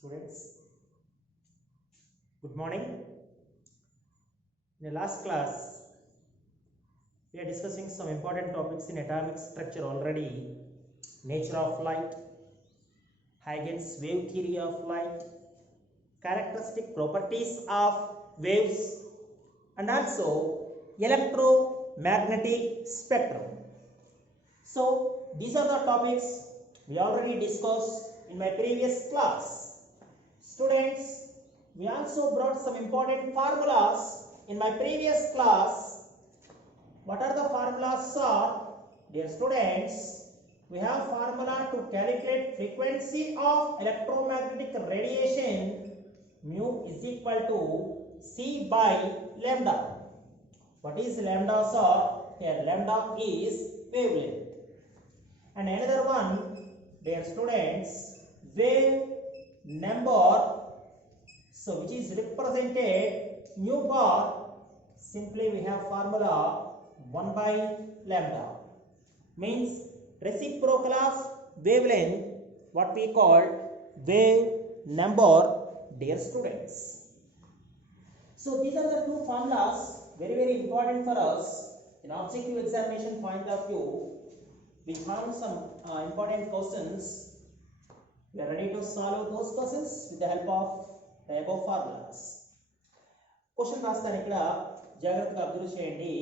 Students, good morning. In the last class, we are discussing some important topics in atomic structure already. Nature of light, Huygens wave theory of light, characteristic properties of waves, and also electromagnetic spectrum. So, these are the topics we already discussed in my previous class. Students, we also brought some important formulas in my previous class. What are the formulas, sir? Dear students, we have formula to calculate frequency of electromagnetic radiation. Mu is equal to C by lambda. What is lambda, sir? Here lambda is wavelength. And another one, dear students, wave number, so which is represented mu bar, simply we have formula 1 by lambda, means reciprocal of wavelength, what we call wave number, dear students. So these are the two formulas, very important for us in objective examination point of view. We found some important questions. We are ready to solve those questions with the help of the above formulas. Question రాస్తాను ఇక్కడ జాగ్రత్తగా observe చేయండి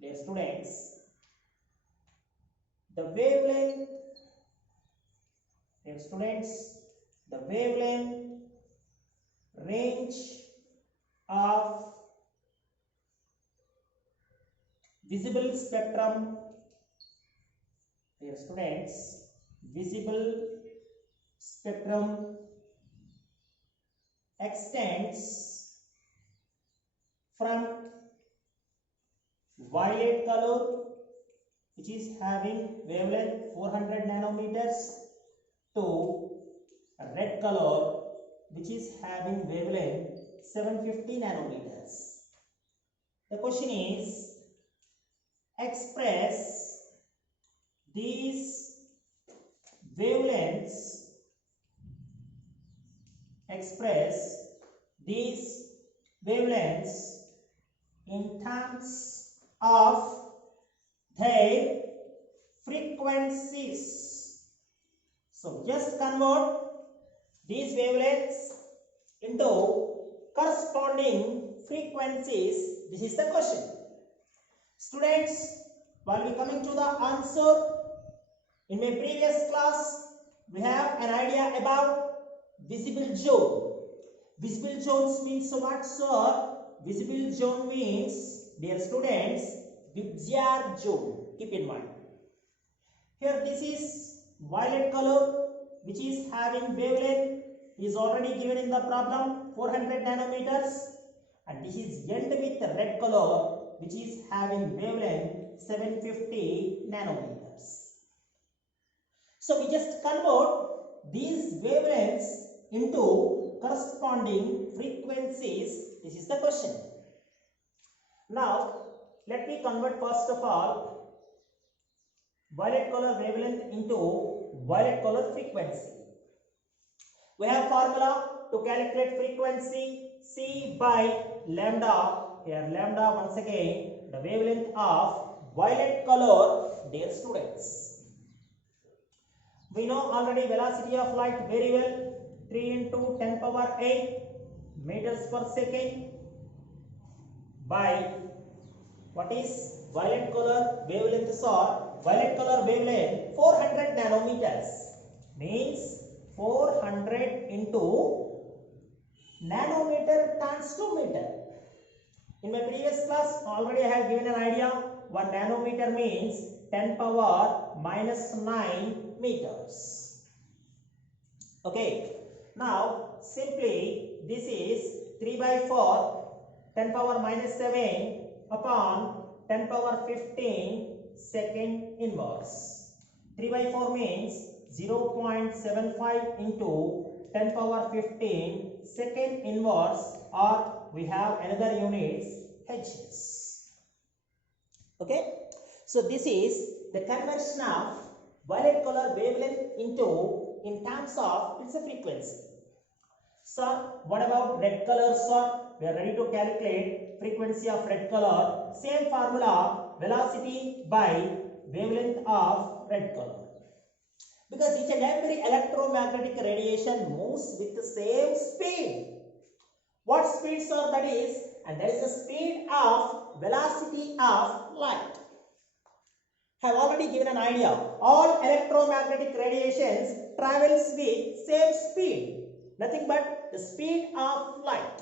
dear students. The wavelength, dear students, the wavelength range of visible spectrum, dear students, visible spectrum extends from violet color, which is having wavelength 400 nanometers, to red color, which is having wavelength 750 nanometers. The question is, express these wavelengths, in terms of their frequencies. So just convert these wavelengths into corresponding frequencies. This is the question. Students, while we coming to the answer, in my previous class, we have an idea about visible zone. Visible zones means so much, sir. Visible zone means, dear students, Vibgyor zone. Keep in mind. Here this is violet color, which is having wavelength, is already given in the problem, 400 nanometers. And this is end with red color, which is having wavelength 750 nanometers. So we just convert these wavelengths into corresponding frequencies. This is the question. Now let me convert first of all violet color wavelength into violet color frequency. We have formula to calculate frequency, C by lambda. Here lambda, once again, the wavelength of violet color, dear students. We know already velocity of light very well, 3 into 10 power 8 meters per second by what is violet color wavelength, or violet color wavelength 400 nanometers, means 400 into nanometer times 2 meter. In my previous class already I have given an idea. 1 nanometer means 10 power minus 9 meters. Okay, now simply this is 3 by 4, 10 power minus 7 upon 10 power 15 second inverse. 3 by 4 means 0.75 into 10 power 15 second inverse, or we have another units, H's. Okay, so this is the conversion of violet color wavelength into, in terms of, it's a frequency. Sir, what about red color, sir? We are ready to calculate frequency of red color. Same formula, velocity by wavelength of red color. Because each and every electromagnetic radiation moves with the same speed. What speed, sir, that is? And that is the speed of velocity of light. I have already given an idea. All electromagnetic radiations travels with same speed. Nothing but the speed of light.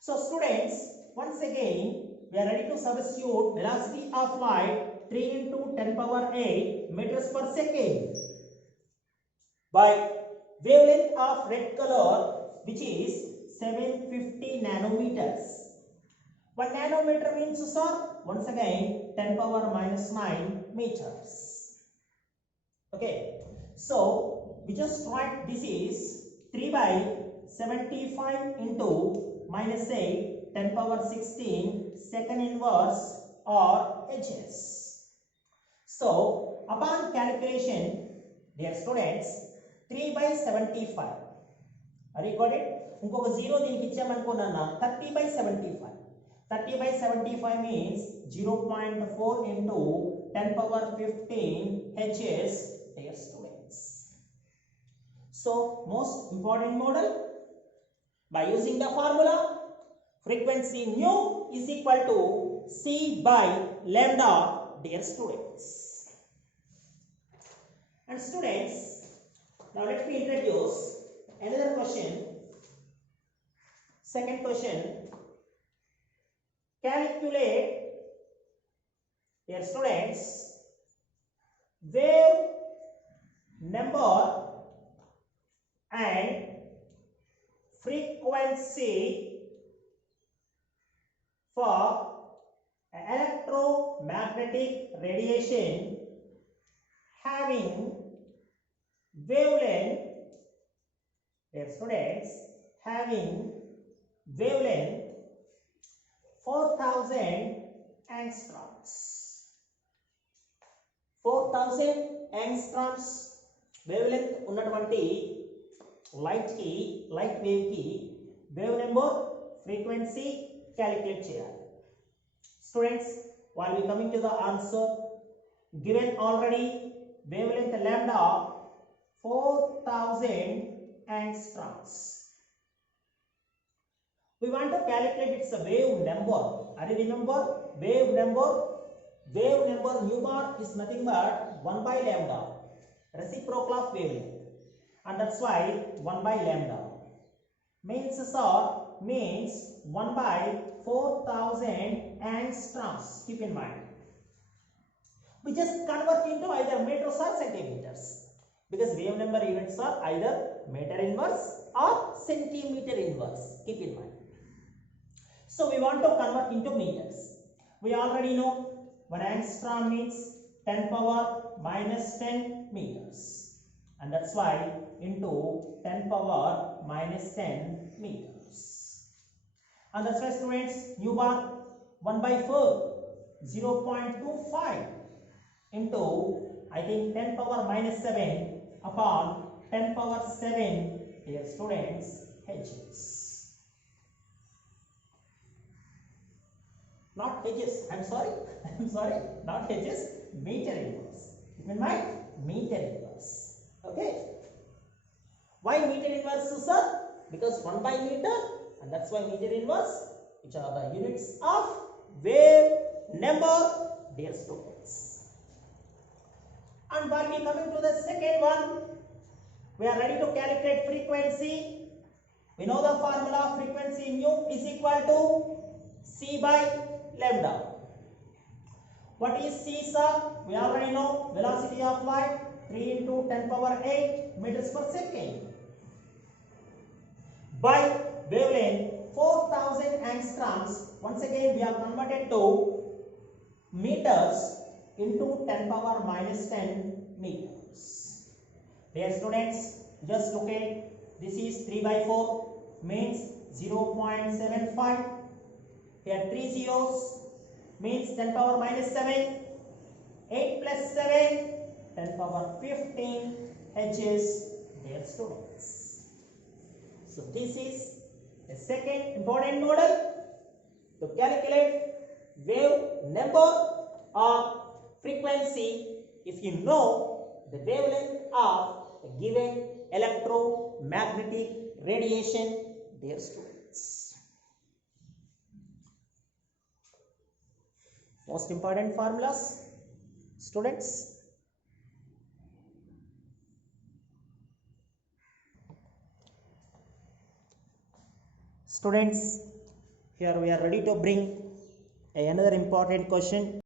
So students, once again, we are ready to substitute velocity of light 3 into 10 power 8 meters per second by wavelength of red color, which is 750 nanometers. 1 nanometer means, sir, once again 10 power minus 9 meters. Okay, so we just write this is 3 by 75 into minus 8 10 power 16 second inverse or Hs. So upon calculation, dear students, 3 by 75. Are you got it? ఇంకొక 0 దీనికి ఇచ్చామనుకున్నానా 30 by 75. 30 by 75 means 0.4 into 10 power 15 Hs, dear students. So most important model, by using the formula, frequency nu is equal to C by lambda, dear students. And students, now let me introduce another question. Second question, calculate, dear students, wave number and frequency for electromagnetic radiation having wavelength, dear students, having wavelength 4000 angstroms. 4000 angstroms wavelength ఉన్నటువంటి light wave కి wave number frequency calculate చేయాలి. Students, while we coming to the answer, given already wavelength lambda 4000 angstroms. We want to calculate its wave number. Are you remember? Wave number nu bar is nothing but 1 by lambda, reciprocal of wavelength, and that's why 1 by lambda means, sir, means 1 by 4000 angstroms. Keep in mind, we just convert into either meters or centimeters, because wave number units are either meter inverse or centimeter inverse. Keep in mind. So we want to convert into meters. We already know 1 angstrom means 10 power minus 10 meters, and that's why into 10 power minus 10 meters. And that's why, students, nu bar 1 by 4, 0.25 into, I think, 10 power minus 7 upon 10 power 7, dear students, Hs. Not Hs, I'm sorry, not Hs, meter inverse. Keep in mind, meter inverse. Okay. Why meter inverse, sir? Because 1 by meter, and that's why meter inverse, which are the units of wave number, dear students. And while we coming to the second one, we are ready to calculate frequency. We know the formula, frequency nu is equal to C by lambda. What is C, sir? We already know velocity of light 3 into 10 power 8 meters per second by wavelength 4000 angstroms. Once again, we are converted to meters into 10 power minus 10 meters. Dear students, just look at this is 3 by 4 means 0.75. Here 3 zeros means 10 power minus 7. 8 plus 7, 10 power 15 Hs, dear students. So So this is a second important model to calculate wave number or frequency if you know the wavelength of a given electromagnetic radiation, dear students. Most important formulas, students. Students, here we are ready to bring another important question.